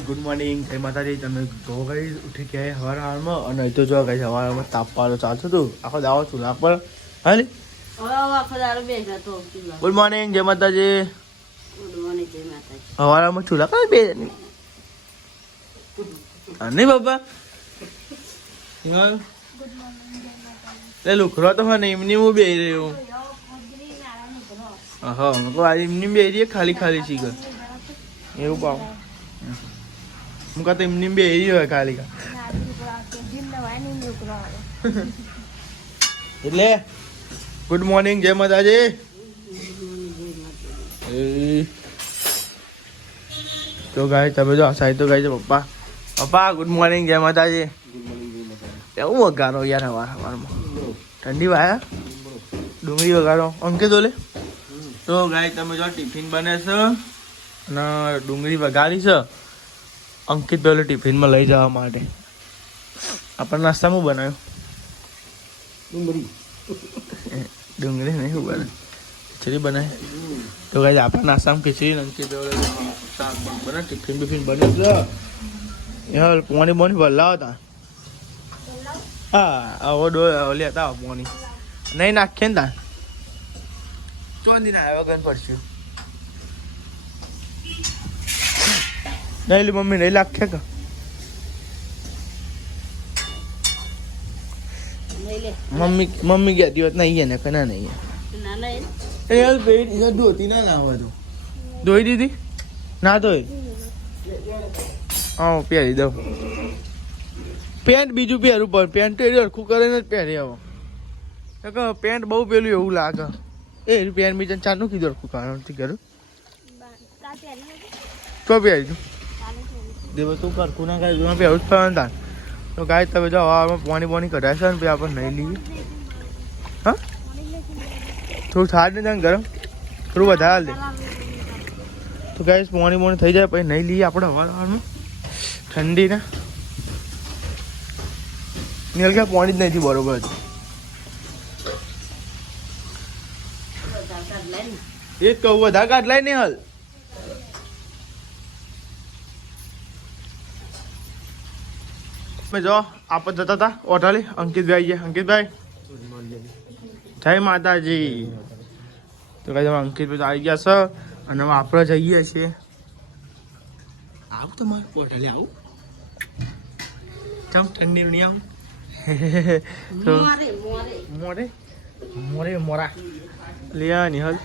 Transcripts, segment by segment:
Good morning જય માતાજી. તમે જો ગઈ ઉઠી ગયા હવાર હાલમાં અને અહીં તો જો ગઈ હવારમાં તાપવાનું ચાલતું હતું. આખો દાવો ચૂલા પર હાલી. ગુડ મોર્નિંગ જય માતાજી. હવારામાં ચૂલા પર બે નહીં બાબા લે લુખરો તો મને એમની હું બે રહ્યો હા. એમની બે ખાલી ખાલી છે એવું પાવ. એમની બે રહી હોય ખાલી એટલે ગુડ મોર્નિંગ જય માતાજી તો ગાય તમે જો સાઈડ તો ગાય છે પપ્પા પપ્પા ગુડ મોર્નિંગ જય માતાજી એવું વગાડો યાર હવાર હવારમાં ઠંડી વાયા ડુંગળી વગાડો અંકે લે તો ગાય તમે જો ટિફિન બને છે અને ડુંગળી વઘારી છે અંકિત પેલો ટિફિનમાં લઈ જવા માટે. આપણે નાસ્તામાં બનાવ્યું? ડુંગળી. ડુંગળી નહીં શું બને ખીચડી બનાવી. તો ગાય આપણે નાસ્તામાં ખીચડી અંકિત પેલો શાક બને ટિફિન બિફિન બન્યું છે યાર પોણી બોની ભરલા હતા હા હવે ડો ઓલી હતા પોણી. નહીં નાખીએ ને તા ચોંદી ના આવ્યા ગણ પડશું. નહીં લી મમ્મી નહીં લાગશે કે? મમ્મી મમ્મી હોત નહીં ને કે ના નહીં એ યાર પેટ ધોતી ના ના હોય તો ધોઈ દીધી? ના ધોઈ? હા પહેરી દઉં. પેન્ટ બીજું પહેરું પણ પેન્ટ તો એ હરખું કરીને જ પહેરી આવો. પેન્ટ બહુ પેલું એવું લાગે. એ પેન્ટ બીજા ચારનું કીધું હરખું કારણથી કરું તો પહેરી દઉં. દેવ તું કરખું ના ખાય તું પહેરું જ થવાનું તાર. તો ગાય તમે જો હવામાં પાણી પાણી કઢાશે ને પછી આપણે નહીં લઈએ. હા? થોડું થાળ ને ગરમ. થોડું વધારે દે. તો ગાઈસ પાણી પાણી થઈ જાય પછી નહીં લઈએ આપણે હવા હવામાં. ઠંડી ને. નીલ કે પાણી જ નથી બરોબર જ. એ જ કહું વધારે કાઢ લાય ને હાલ. તમે જો આપણે જતા હતા. ઓઠાલી. અંકિતભાઈ ગયા અંકિતભાઈ. જય માતાજી. તો કઈ તમે અંકિતભાઈ તો આવી ગયા છે. અને હવે આપણે જઈએ છીએ. આવું તમારે ઓઠાલી આવું? ચમ ઠંડી નહીં આવું. તો મોરે, મોરે. મોરે? લિયા નિહલ.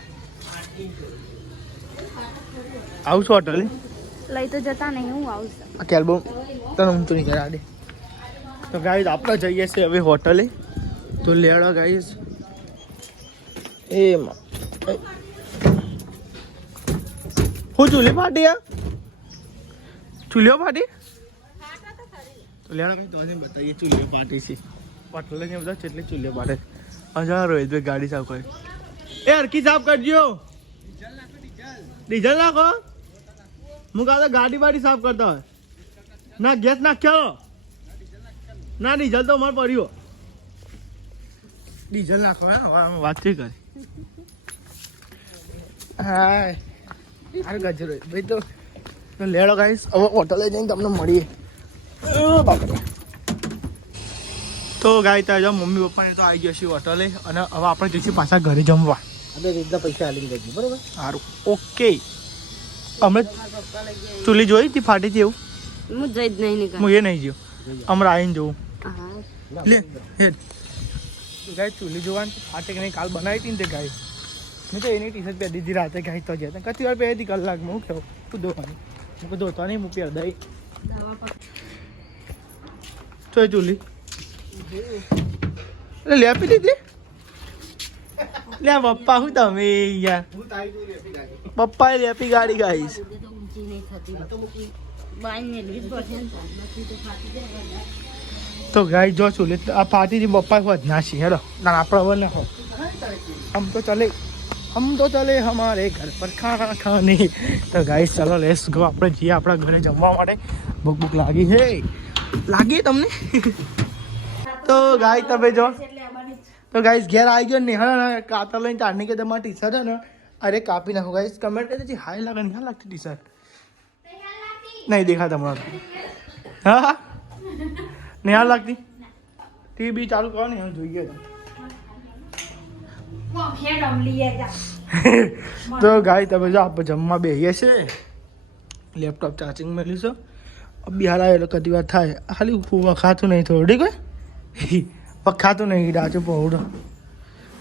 આવું છો હોટલ લઈ તો જતા નહીં હું આવું છું. આ કેલ્બો તને હું તો નહીં કરા દે તો ગાઈસ આપણે જઈએ છીએ હવે હોટલે તો લેડો ગાઈસ એ માં. એ. હું ચૂલી ફાટી આ ચૂલીઓ ફાટી તો લેડો કઈ તમને બતાવીએ ચૂલીઓ ફાટી છે હોટલે ને બધા કેટલી ચૂલીઓ ફાટે હજાર રોહિતભાઈ ગાડી સાફ કરે એ હરકી સાફ કરજો ડીઝલ નાખો હું કાં ગાડી બાડી સાફ કરતા હોય ના ગેસ નાખ્યો ના ડીઝલ તો મારે પડ્યો. ડીઝલ નાખો હે હવે વાત વાતચીત કરી. હાય. અરે ગજરો. ભાઈ તો લેડો ગાઈસ હવે હોટલે જઈને તમને મળીએ. તો ગાય ત્યાં જાઓ મમ્મી પપ્પાને તો આવી જશે હોટલે અને હવે આપણે જઈશું પાછા ઘરે જમવા. આપણે રીતના પૈસા હાલીને જઈએ બરાબર? સારું. ઓકે અમે. ચૂલી જોઈ હતી ફાટી હતી એવું? હું જઈ જ નહીં નીકળ. હું એ નહીં જોયું. હમણાં આવીને જોઉં હા. લે હેડ. ગાય ચૂલી જોવાનું ફાટે કે નહીં? કાલ બનાવી હતી ને તે ગાય. મેં તો એની ટી શર્ટ પહેરી દીધી રાતે ગાય તો જતા કતી વાર પહેરી હતી કલાકમાં હું કહું તું ધોવાની. હું કહું ધોતા નહીં હું પહેર દઈ. તો ચૂલી. એટલે લે આપી દીધી. લે પપ્પા હું તમે યાર પપ્પાએ લેપી ગાડી ગાઈશ. બાઈ નથી તો ફાટી જાય. તો ગાય જો ચૂલી આ ફાટીથી પપ્પા વધના છીએ હેડો. ના આપણે હવે ના હો. આમ તો ચલે હમ તો ચલે હમારે ઘર પર ખાના ખાને તો ગાય ચલો લેસ ગો આપણે જઈએ આપણા ઘરે જમવા માટે. ભૂખ ભૂખ લાગી હે લાગી તમને? તો ગાય તમે જો. તો ગાઈસ ઘેર આવી ગયો ને હા કાતર લઈને ચાંદની કે તમારી ટી શર્ટ ને અરે કાપી નાખો. ગાઈસ કમેન્ટ કરી હાય લાગે નહીં લાગતી ટી શર્ટ નહીં દેખાતા મને. હા. નહીં લાગતી ટીવી ચાલુ કરો ને એમ જોઈએ તો. તો ગાય તમે જો આપણે જમવા બેસીએ છે. લેપટોપ ચાર્જિંગ મેળવીશું બિહાર આવે એટલે કદી વાર થાય. ખાલી વખાતું નહીં થોડું કોઈ વખાતું નહીં ડાચું પહોળું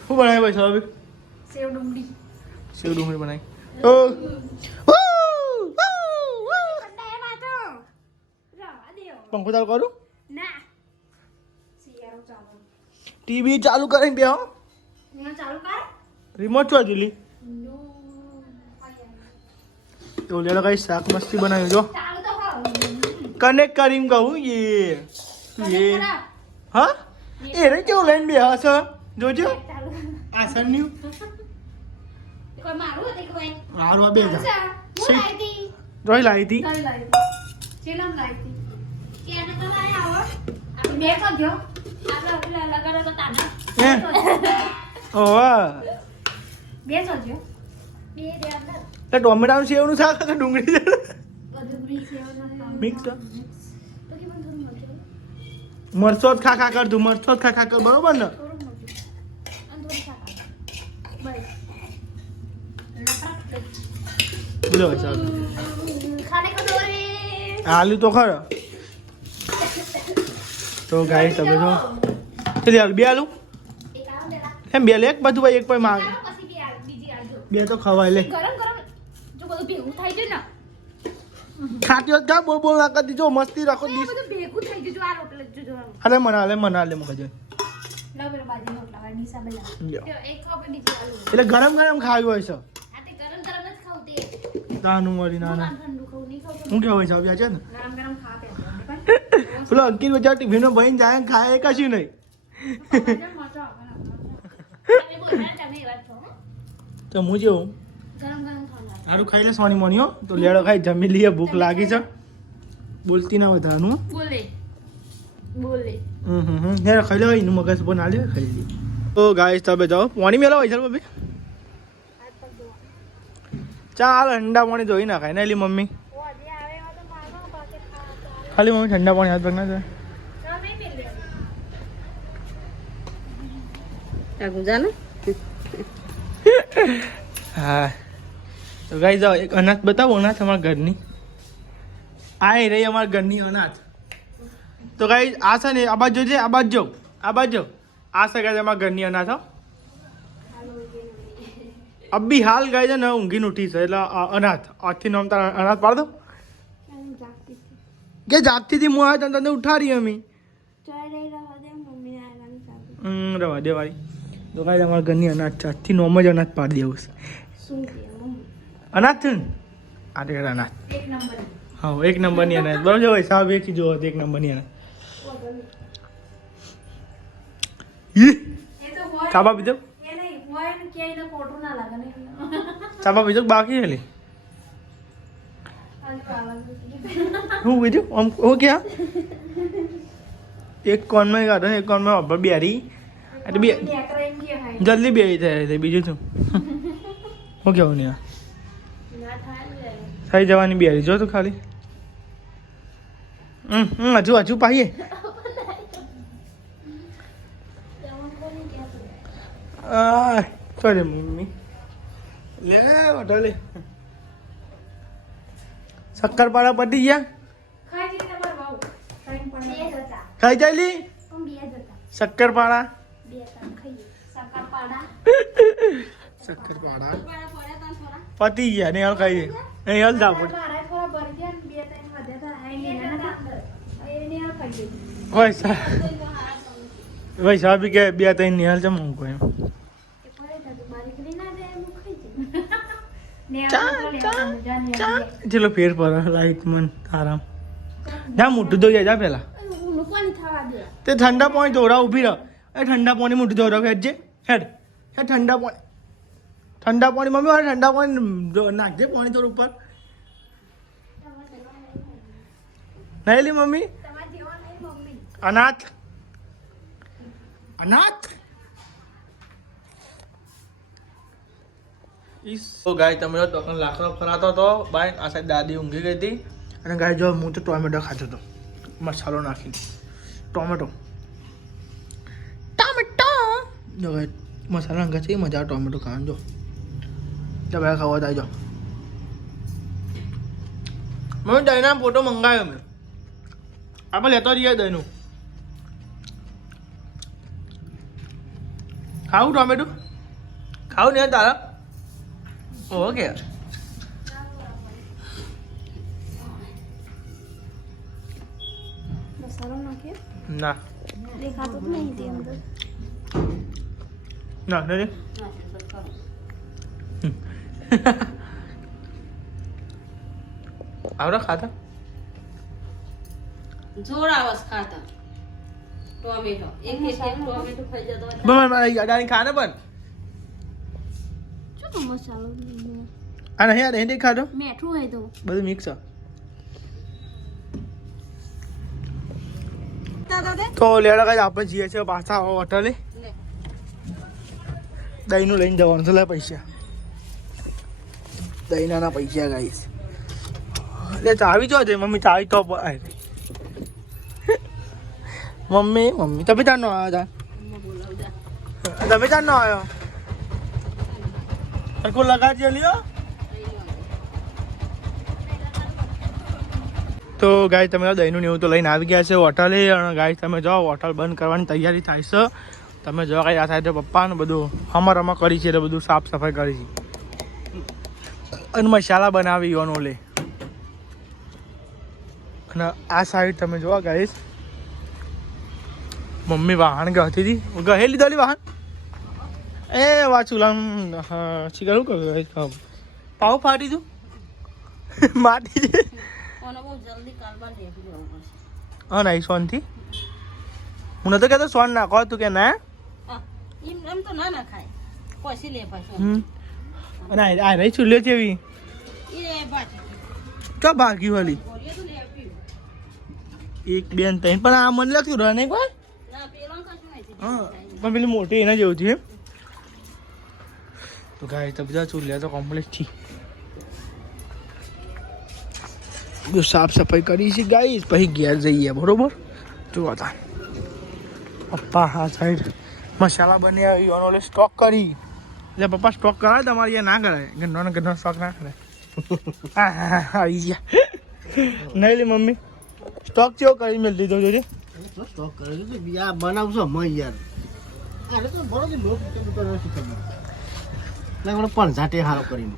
શું બનાવે ભાઈ સાહેબ? સેવ ડુંગળી. સેવ ડુંગળી બનાવી. તો. પંખો ચાલુ કરું? ના શિયાળો ચાલો ટીવી ચાલુ કરીને બેહો એમાં ચાલુ કર રિમોટ છો દિલ્હી તો લેલો કઈ શાક મસ્તી બનાવ્યું જો ચાલુ તો હો કનેક્ટ કરીને કહું એ તું એ હા એ રે કેવું લઈને બે હશે જોજો ચાલુ આસન્યું કોઈ મારું હતી કોઈ હારું આ બે જા અચ્છા હું શી? લાવી હતી રોઈ લાવી હતી કઈ લાવી ચેલમ લાવી હતી કેને તો લાવી આવો આપણે બે કરજો આપણે પેલા લગાડો તો આપણે. તો ટોમેટાનું સેવનું શાક કે ડુંગળી ડુંગળી મિક્સ તો કે મને થોડું મરચું મરચો જ ખા ખા કર તું મરચો જ ખા ખા કર બરોબર ને? આલુ તો ખરો. તો ગાય તમે જો. કેટલી આલુ બે આલુ. એમ બે લે એક બધું ભાઈ એક પણ માંગ. બે તો ખવાય લે. ગરમ ગરમ જો બધું ભેગું થાય છે ને ખાતી હોત બોલ બોલ ના કરતી જો મસ્તી રાખો દીસ બધું ભેગું થઈ ગયું જો આ રોટલે જો જો અરે મના લે મના લે જો. જો એટલે ગરમ ગરમ ખાવી હોય છે. તે જ તે. નાનું વળી હું નાના આમ ઠંડુ ખાવું નહીં ખાવ. હું કેવું હોય સાહેબ યાદ છે ને? ગરમ ગરમ પેલો અંકિત બચાવ ટિફિનનો ભાઈ જાય ને ખાય કશું નહીં? તો હું જેવું? સારું ખાઈ લે સોની મોની હો. તો લેડો ખાઈ જમી લઈએ ભૂખ લાગી છે. બોલતી ના વધારનું. બોલે. બોલે. હમ હમ હમ. ખાઈ લે એનું મગજ પણ ના લે ખાઈ લે તો ગાઈસ તમે જાઓ. પાણી મેલો હોય છે બબી ચાલ અંડા પાણી ધોઈ નાખાય ને એલી મમ્મી. ખાલી મમ્મી ઠંડા પાણી હાથ પગ ના જાય હા. તો ગાઈ જાઓ એક અનાથ બતાવો અનાથ અમારા ઘરની. આ એ રહી અમારા ઘરની અનાથ. તો ગાઈ આ છે ને આ બાજુ જોજે આ બાજુ. આ બાજુ. આ છે ગાઈ અમારા ઘરની અનાથ અબ્બી હાલ ગાય છે ને ઊંઘીને ઉઠી છે એટલે અનાથ. આજથી નામ તારા અનાથ પાડ દો કે જાગતી હતી હું આવ્યો તને ઉઠાડી અમે. રવા દે વાળી. તો કાંઈ અમારા ઘરની અનાજ આજથી નોમ જ અનાજ પાડી દેવું છે. અનાજ છે ને? આ દેખાડ અનાથ હા એક નંબરની અનાજ. બરોબર ભાઈ? સાહેબ એક જો એક નંબરની અનાજ. ચાબા પીધો? ચાબા પીધો બાકી હેલી હું બીજું આમ હું ક્યાં? એક કોનમાં કાઢો એક કોનમાં અબ્બર બેરી. એટલે બે જલ્દી બે થાય છે બીજું શું? હું કેવું નહીં? થઈ જવાની બેરી જો તું ખાલી. હમ હજુ હજુ પાઈએ. Sorry mummy. લે વઢો લે. શક્કરપારા પટી ગયા? ખાઈ ચાલી શક્કરપારા પાડા. શક્કરપારા પાડા પતી ગયા ને હાલ ખાઈએ. નહીં હાલ જા ભાઈ મારા થોડા ભરી ગયા ને બે ત્રણ વધ્યા તા આ એને નતા એ ને ખાઈ ગઈ હોય સા ભાઈ સાહેબ કે બે ત્રણ નિહાલ છે હું કોઈ એ પડે તા તો મારી ગલી ના જાય એમ ખાઈ જાય ને ચા, આ તો ચા, લેવાનું જાની ચા ચલો ફેર પર લાઈટ મન આરામ. જા મોટું ધોઈ જા પેલા. તે ઠંડા પાણી ધોરા ઊભી રહ. એ ઠંડા પાણી મોટું ધોરા હેડ જે હેડ. હે ઠંડા પાણી. ઠંડા પાણી મમ્મી મારે ઠંડા પાણી નાખજે પાણી થોડું ઉપર. નહીં મમ્મી. અનાથ. અનાથ? તો ગાય તમે તો લાકડો ફરાતો હતો બાય આ સાઈડ દાદી ઊંઘી ગઈ હતી. અને ગાય જો હું તો ટોમેટો ખાતો હતો. મસાલો નાખી ટોમેટો. ટોમેટો. જો ગાય મસાલા નાખે છે મજા આવે ટોમેટો ખાવાનું જો. તો ભાઈ ખાવા થાય જો. મેં દહીંના ફોટો મંગાવ્યો મેં. આપણે લેતો જઈએ દહીંનું. ખાવું ટોમેટો? ખાવું ને તારા? ઓકે ના ના નથી આવડે ખાતા જોર આવસ ખાતા ટોમેટો એક ટોમેટો ખાઈ જતો. બરાબર ખાને પણ શું તો મસાલો આ નહીં યાર નહીં ખાધો મેઠું હોય તો બધું મિક્સ તો લેડા કાંઈ આપણે જઈએ છીએ પાછા હોટલે. દહીંનું લઈને જવાનું છે લે પૈસા દહીંના પૈસા ગાઈશ એટલે ચાવી જો છે મમ્મી ચાવી તો. મમ્મી મમ્મી તમે ચાર નો આવ્યો તમે ચાર નો આવ્યો સરખો લગાડજે, લ્યો. તો ગાય તમે દહીંનું ને એવું તો લઈને આવી ગયા છે હોટલે, અને ગાય તમે જાઓ, હોટલ બંધ કરવાની તૈયારી થાય છે. તમે જો ગાય આ સાઈડ પપ્પાને બધું હમર હમર કરી છે, એટલે બધું સાફ સફાઈ કરી છે. અને મસાલા બનાવી યોનો લે અને આ સાઈડ તમે જોવા ગાઈશ મમ્મી વાહન ગઈ હતી ગહેલી દલી વાહન? એ વાચુલામ શીખર શું કહ્યું પાવ ફાટી તું માટી કારબાર દેખી જવું પડશે. હા હું નતો કહેતો સોન નાખો તું કે ના. હા, એમ તો ના ના ખાય પછી લે પાછું હમ. અને આ આ રહી ચૂલ્યો પાછી ચો ભાગી વાલી એક બેન ત્રણ. પણ આ મને લાગતું રહે નહીં કોઈ ના પેલો કશું નથી. હા પણ પેલી મોટી એના જેવું છે ગાય તો બધા ચૂલ્યા તો કમ્પ્લીટથી. સાફ સફાઈ કરી છે ગાઈ પછી ઘેર જઈએ બરોબર? જો તા. પપ્પા આ સાઈડ મસાલા બન્યા એનો લે સ્ટોક કરી. એટલે પપ્પા સ્ટોક કરાય તમારે ના કરાય. ગન્નો ને ગન્નો સ્ટોક ના કરાય. હા, હા, હા, આવી ગયા. નહીં લે મમ્મી. સ્ટોક ચેવો કરી મેળ દીધો જોજે. સ્ટોક કરે છે બનાવશો મય યાર. અરે તો બરો કે લોક કે તો નથી ખબર ના મને પણ ઝાટે હારો કરીને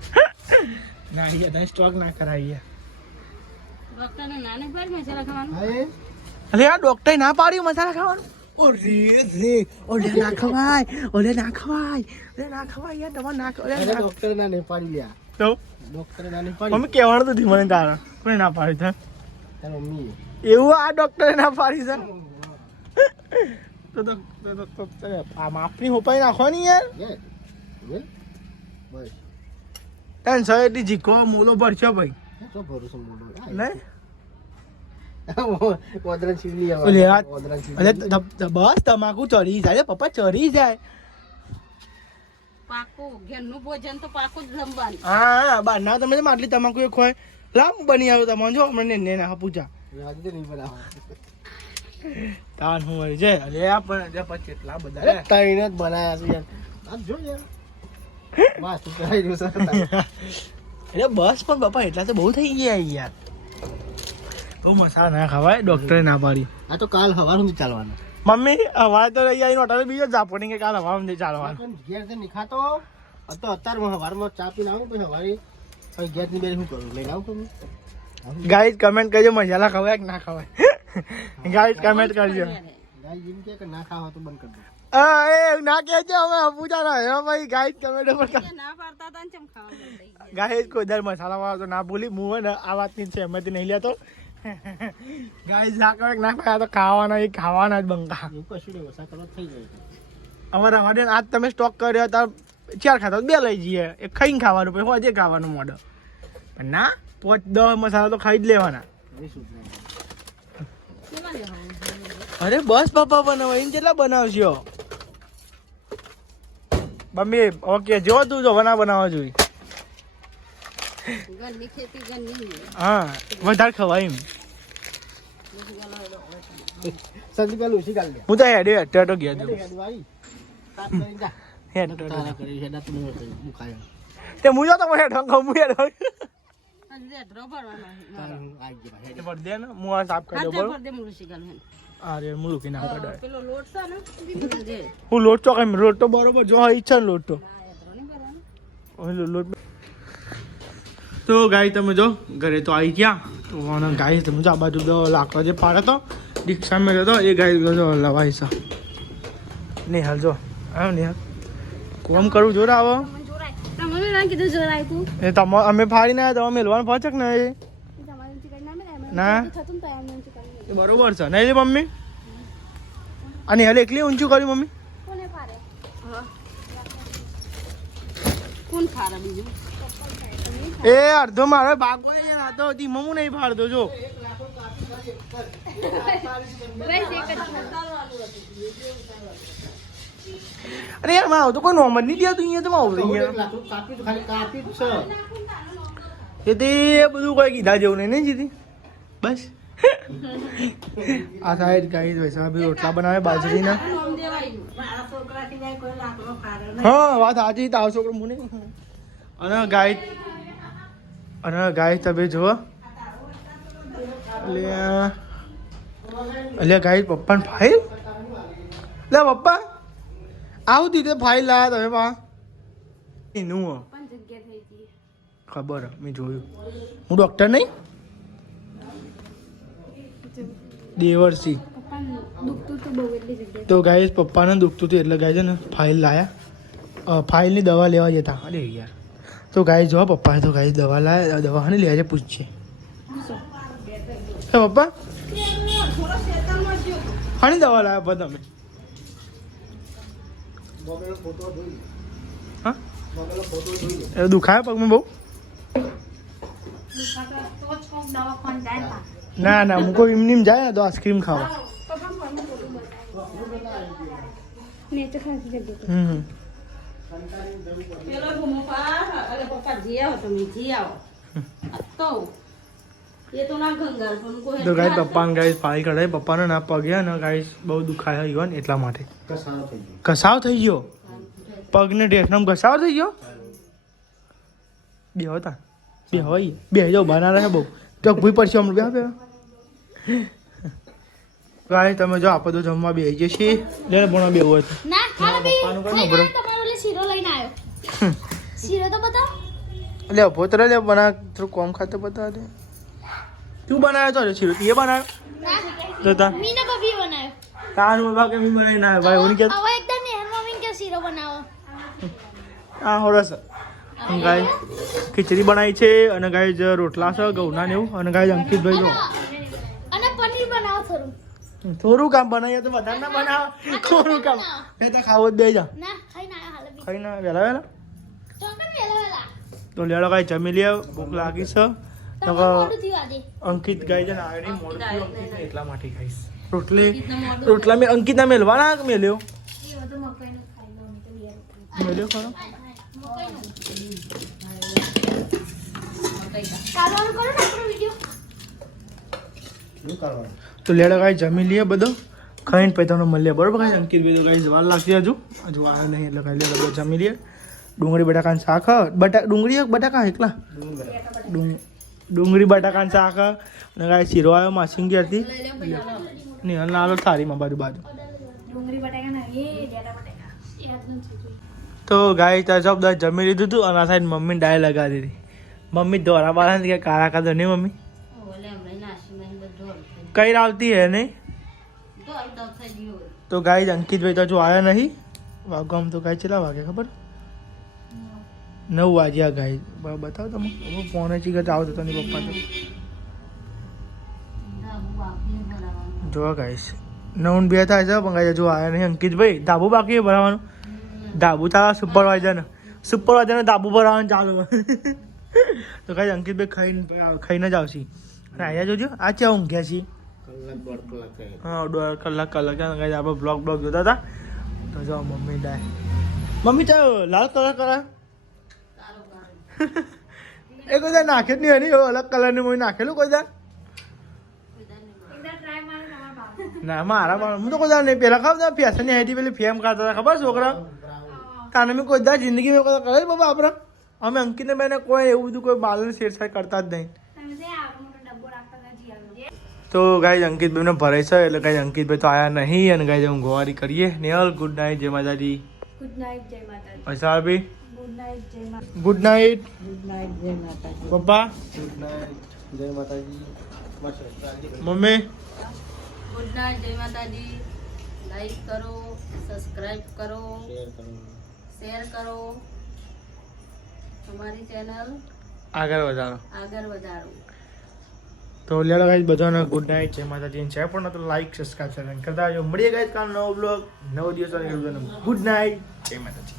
ના અહીંયા તને સ્ટોક ના કરાવી અરે આ ડોક્ટરે ના પાડ્યું મસાલા ખાવાનું ઓરે રે ઓલે ના ખવાય ઓલે ના ખવાય ઓલે ના ખવાય યાર તમારે ના ખવાય ડોક્ટર ના નહીં પાડી લ્યા તો ડોક્ટર ના નહીં પાડી મમ્મી કહેવાનું તો મને તારા કોને ના પાડી છે તાર મમ્મી એવું આ ડોક્ટરે ના પાડી છે તો તો હોપાઈ નાખવાની યાર બસ ટેન સો એટલી જીકો મૂલો ભરશો ભાઈ. તો ભરોસો મોડો નહીં ઓદરા ચીલી ઓલે ઓદરા ચીલી ત- ત- બસ તમાકુ ચડી જાય પપ્પા ચડી જાય. પાકું ઘેરનું ભોજન તો પાકું જ હા બાર ના તમે જેમ તમાકુ એક હોય. લાંબ બની આવ્યો તમારે જો અમને ને ના પૂછા નહીં તાન હું છે. અરે આ પણ કેટલા બધા તઈને જ બનાયા છે યાર. જો યાર. તું છે અરે બસ પણ બાપા એટલા તો બહુ થઈ ગયા યાર. બહુ મસાલા ના ખવાય ડોક્ટરે ના પાડી. આ તો કાલ હવાર સુધી ચાલવાનું. મમ્મી હવા તો રહી આવી નોટા બીજો જાપો નહીં કે કાલ હવા નહીં ચાલવાનું. ઘેરથી નહીં ખાતો આ તો અત્યારે હવારમાં ચા પીને આવું પછી હવારે પછી ઘેરની બેર શું કરું? લઈને આવું કરું? ગાઈસ કમેન્ટ કરજો મસાલા ખવાય કે ના ખવાય. ગાઈસ કમેન્ટ કરજો. ગાય જેમ કે ના ખાવા તો બંધ કરી દો. ના કહેજો હવે ના હે ભાઈ ગાઈસ કમેન્ટ પર ના પાડતા હતા ને ચમ ખાવા કોઈ દર મસાલા વાળો તો ના ભૂલી હું ને આ વાતની સહેમતી નહીં લેતો. ગાઈસ ના કરે ના ખાય તો ખાવાના એ ખાવાના જ બંકા. કશું ઓછા કરવા થઈ જાય. અમારા વાડે આજ તમે સ્ટોક કર્યો તાર ચાર ખાતા બે લઈ જઈએ. એ ખાઈને ખાવાનું પછી હોજે ખાવાનું મોડો પણ ના પોચ દસ મસાલા તો ખાઈ જ લેવાનું? અરે બસ પપ્પા બનાવો એને કેટલા બનાવશો? મમ્મી ઓકે જો તું જો બના બનાવવા જોઈએ ઘરની ખેતી ઘરની હા વધારે ખવાય એમ. સંદીપ પેલું ઉછી કાઢ હું તો હેડે તો ગયા જા હેડ તારા કરી હેડા તું હું ખાયો. તે હું તો હેડ હું હેડ અને રેડરો ભરવાનો તારું આઈ ગયા હેડ. પર દે ને હું આ સાફ કરી દઉં બરોબર? દે મુરુસી ગાલ આ રે હું પેલો લોટ છે ને? દે હું લોટ તો કઈ લોટ તો બરોબર જો ઈચ્છા ને લોટ. તો લોટ તો ગાય તમે જો ઘરે તો આવી ગયા. તો અને ગાય તમે જો આ બાજુ દો લાકડો જે પાડે તો રિક્ષા મેળ્યો તો એ ગાય જો લવાય છે. નિહાલ જો આવ નિહાલ. કોમ કરું જોર આવો. ના એ તમે અમે ફાડીને આવ્યા તમે મેલવાનું પહોંચક ને ના એ બરોબર છે. નહીં મમ્મી? અને હાલ એકલી ઊંચું કર્યું મમ્મી? કોને પારે કોણ એ અડધો મારો ભાગો છે હતી ધીમો નહીં ફાળતો જો. અરે યારમાં તો કોઈ નોમર નહીં દેતું અહીંયા તો માં આવતું અહીંયા. લાખો કાપી તો ખાલી કાપી જ છે. એ તે બધું કોઈ કીધા જેવું નહીં ને જીતી? બસ. આ સાઈડ ગાઈ વૈષ્ણવ બી રોટલા બનાવે બાજરીના. હા વાત સાચી તારો છોકરો મુને. અને ગાય અને ગાય તમે જુઓ. એટલે એટલે ગાય પપ્પાને ફાઇલ? લે પપ્પા આવું દીધે ફાઇલ લાયા તમે પા. એનું ખબર હે, મેં જોયું. હું ડૉક્ટર નહીં? દેવરસી તો બહુ એટલી જગ્યા તો ગાય પપ્પાને દુખતું હતું એટલે ગાય છે ને ફાઇલ લાયા. ફાઇલની દવા લેવા જતા. અરે યાર. તો ગાય જો પપ્પાએ તો ગાય દવા લાયા દવા હાની લેવા છે. પૂછશે હે પપ્પા? હાની દવા લાયા પપ્પા તમે. હા? દુખાય પગમાં બહુ? દુખાતા તો જ કોક દવા પણ જાય ને ના કોઈ એમની જાય ને તો આઈસ્ક્રીમ ખાવા. તો જી જી પણ ગાય પપ્પાને ગાય ફાઇલ કઢાઈ પપ્પાને ના પગ્યા ને ગાય બહુ દુખાય ગયો ને એટલા માટે. કસારો થઈ ગયો. ઘસાવ થઈ ગયો? પગને ઢેસનામ ઘસાવ થઈ ગયો? બે હતા બે હોય બે જાવ બના રહે બહુ. તો ભૂઈ પડશે હમણાં. બે બે ગાય તમે જો આપો તો જમવા બે જઈએ છીએ. લે ભણવા બે હોય તો. ના ખાલો બી તમારો એટલે શીરો લઈને આવ્યો. શીરો તો બતાવ. લે પોતરે લે બના થોડું કોમ ખાતે બતા દે. તું બનાવ્યો તો શીરો એ બનાવ્યો? ના તો તા મીના બબી બનાવ્યો. તાર બાબા કે મી બનાવી ના ભાઈ ઓની કે હવે એકદમ નેહર મમ્મી કે શીરો બનાવો. આ હોરસ. ગાય ખીચડી બનાવી છે અને ગાય જ રોટલા છે ઘઉંના ને એવું અને ગાય અંકિતભાઈ જો. થોડું. થોડું કામ બનાવીએ તો વધારે ના બનાવ. થોડું કામ. એ તો ખાવો જ બે જા. ના ખાઈ ના વેલા વેલા તો લેડો કાંઈ જમી લે ભૂખ લાગી છે. અંકિત ગાઈ છે મોડું થયું એટલા માટે ખાઈશ. રોટલી રોટલા મેં અંકિતના મેલવાના કે મેલ્યો? મેલ્યો ખરો? કરો વીડિયો? શું કરવાનું તો લેડો ગાય જમી લઈએ બધો. ખાઈને પછી તમને મળીએ. બરાબર ગાય? અંકિત ભાઈ તો ગાય વાર લાગતી હજુ. હજુ આવે નહીં એટલે ગાય લેડો જમી લઈએ. ડુંગળી બટાકાનું શાક. બટા ડુંગળી બટાકા એકલા? ડુંગ ડુંગળી બટાકાનું શાક અને ગાય શીરો આવ્યો માસીન ઘેરથી નહીં અને નાલો થાળીમાં બાજુ બાજુ. તો ગાય ત્યાં સબ જમી લીધું હતું અને આ સાઈડ મમ્મી ડાય લગાવી દીધી. મમ્મી દોરા કે કારા કાદો નહીં મમ્મી? કઈ આવતી હે નહીં? તો તો અંકિતભાઈ તો હજુ આવ્યા નહીં. વાગવામાં તો ગાય ચેલા વાગે ખબર? નવ વાગ્યા ગાય બતાવો તમે. હવે ફોન જ કે આવતો તો નહીં પપ્પા તો. જોવા ગાઈશ નવ બે થાય છે પણ ગાય હજુ આવ્યા નહીં અંકિતભાઈ. ધાબુ બાકી ભરાવાનું? ધાબુ તારા સુપરવાઇઝરને સુપરવાઇઝરને સુપરવાઇઝર ધાબુ ભરાવાનું ચાલુ તો ગાય અંકિતભાઈ ખાઈને ખાઈને જ આવશે. અને અહીંયા જોજો આ ક્યાં ઊંઘ્યા છીએ હા, દોઢ કલાક કલાક આપણે બ્લોગ બ્લોગ જોતા તો જો, મમ્મી ડાય મમ્મી તો લાલ કલર કરા. એ કોઈ દા નાખે જ અલગ કલરનું કોઈ નાખેલું કોઈ દા એકદમ ટ્રાય મારે તમારા બાપ ના મારા બાળ હું તો કોઈ નહીં. પહેલાં ખબર ફેશન હેડી પેલી ફેમ કાઢતા ખબર છોકરા? તાને મેં કોઈ દા જિંદગીમાં કોઈ કરે બાબા આપણે? અમે અંકિતને બેને કોઈ એવું બધું કોઈ બાલને શેરછાડ કરતા જ નહીં તમે જે આવડો મોટો ડબ્બો રાખતા હતા જીયાનો તો ગાઈ અંકિતભાઈને ભરાય છે એટલે ગાઈ અંકિતભાઈ તો આયા નહીં અને ગાઈ હું ગોવારી કરીએ. નેહલ ગુડ નાઇટ જય માતાજી. ગુડ નાઇટ જય માતાજી. વૈશાલભાઈ. ગુડ નાઇટ જય માતા ગુડ નાઇટ ગુડ નાઇટ જય માતાજી. પપ્પા. ગુડ નાઇટ જય માતાજી. મમ્મી. ગુડ નાઇટ જય માતાજી. લાઈક કરો સબસ્ક્રાઇબ કરો. શેર કરો. શેર કરો. અમારી ચેનલ આગળ વધારો. આગળ વધારો. તો લેડો ગાઈસ, બધાને ગુડ નાઇટ જય માતાજી છે પણ તો લાઈક સબસ્ક્રાઇબ કરતા જો મળીએ ગાઈસ કાલ નવો બ્લોગ નવો દિવસ ગુડ નાઇટ જય માતાજી.